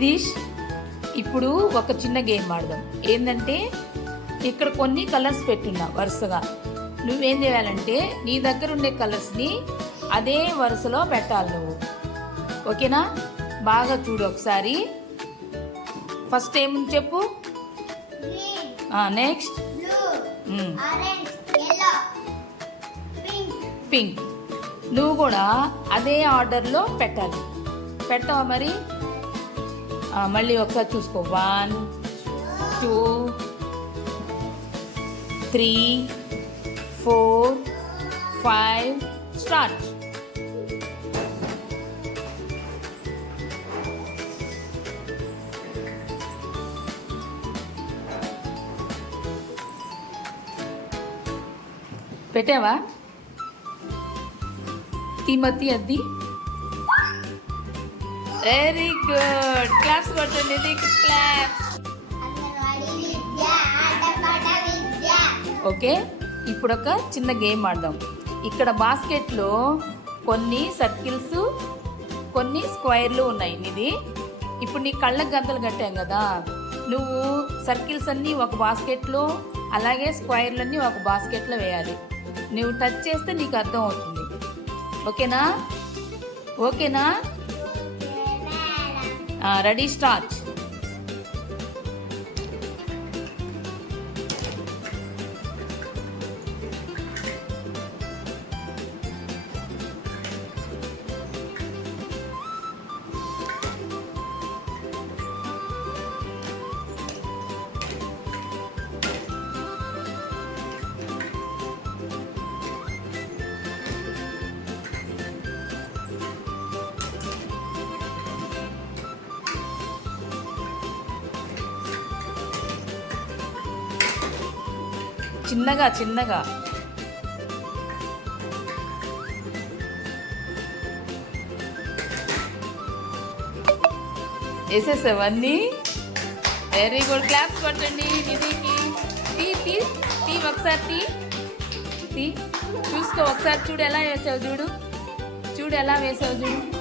దీష్ ఇప్పుడు ఒక చిన్న గేమ్ ఆడదాం. ఏంటంటే ఇక్కడ కొన్ని కలర్స్ పెట్టున్నా వరుసగా. నువ్వేం చేయాలంటే నీ దగ్గర ఉండే కలర్స్ని అదే వరుసలో పెట్టాలి నువ్వు. ఓకేనా? బాగా చూడు ఒకసారి. ఫస్ట్ ఏముంది చెప్పు. Next pink. నువ్వు కూడా అదే ఆర్డర్లో పెట్టాలి. పెట్టావా మరి? మళ్ళీ ఒకసారి చూసుకో. 1 2 3 4 5 స్టార్ట్. పెట్టావా? తిమతి అది. Very good. క్లాప్స్ కొట్టండి. క్లాప్స్. ఓకే, ఇప్పుడు ఒక చిన్న గేమ్ ఆడదాం. ఇక్కడ బాస్కెట్లో కొన్ని సర్కిల్స్ కొన్ని స్క్వైర్లు ఉన్నాయి. ఇది ఇప్పుడు నీ కళ్ళకు గంతలు కట్టాం కదా, నువ్వు సర్కిల్స్ అన్నీ ఒక బాస్కెట్లో అలాగే స్క్వైర్లన్నీ ఒక బాస్కెట్లో వేయాలి. నువ్వు టచ్ చేస్తే నీకు అర్థం అవుతుంది. ఓకేనా? ఓకేనా? Ready start. చిన్నగా చిన్నగా. వేసేసావన్నీ. Very good. క్లాప్స్ కొట్టండి నిధికి. టీ ఒకసారి టీ చూసుకో ఒకసారి. చూడు ఎలా వేసావు, చూడు ఎలా వేసావు చూడు.